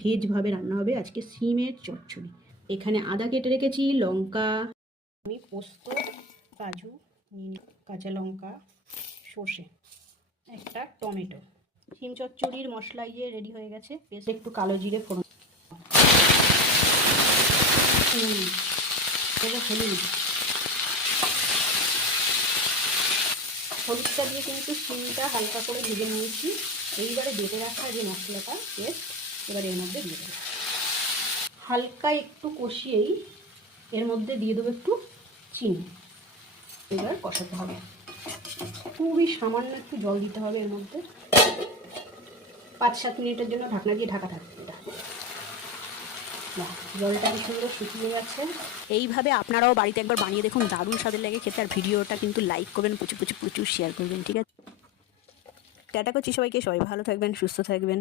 ভেজভাবে রান্না হবে আজকে সিমের চচ্চড়ি। এখানে আদা কেটে রেখেছি, লঙ্কা, আমি পোস্ত, কাজু, কাঁচা লঙ্কা, সর্ষে, একটা টমেটো। সিম চচ্চড়ির মশলা ইয়ে রেডি হয়ে গেছে। বেশ একটু কালো জিরে ফোড়ন, হলুদ, হলুদটা দিয়ে কিন্তু সিমটা হালকা করে ভেজে নিয়েছি। এইবারে বেটে রাখা যে মশলাটা পেস্ট এবার এর মধ্যে দিয়ে দেবো। হালকা একটু কষিয়েই এর মধ্যে দিয়ে দেবো একটু চিনি। এবার কষাতে হবে, খুবই সামান্য একটু জল দিতে হবে এর মধ্যে। 5-7 মিনিটের জন্য ঢাকনা দিয়ে ঢাকা থাকবে এটা। জলটা কি সুন্দর শুকিয়ে গেছে। এইভাবে আপনারাও বাড়িতে একবার বানিয়ে দেখুন, দারুণ স্বাদের লাগে খেতে। আর ভিডিওটা কিন্তু লাইক করবেন, প্রচুর প্রচুর প্রচুর শেয়ার করবেন, ঠিক আছে? টাটা করছি সবাইকে, সবাই ভালো থাকবেন, সুস্থ থাকবেন।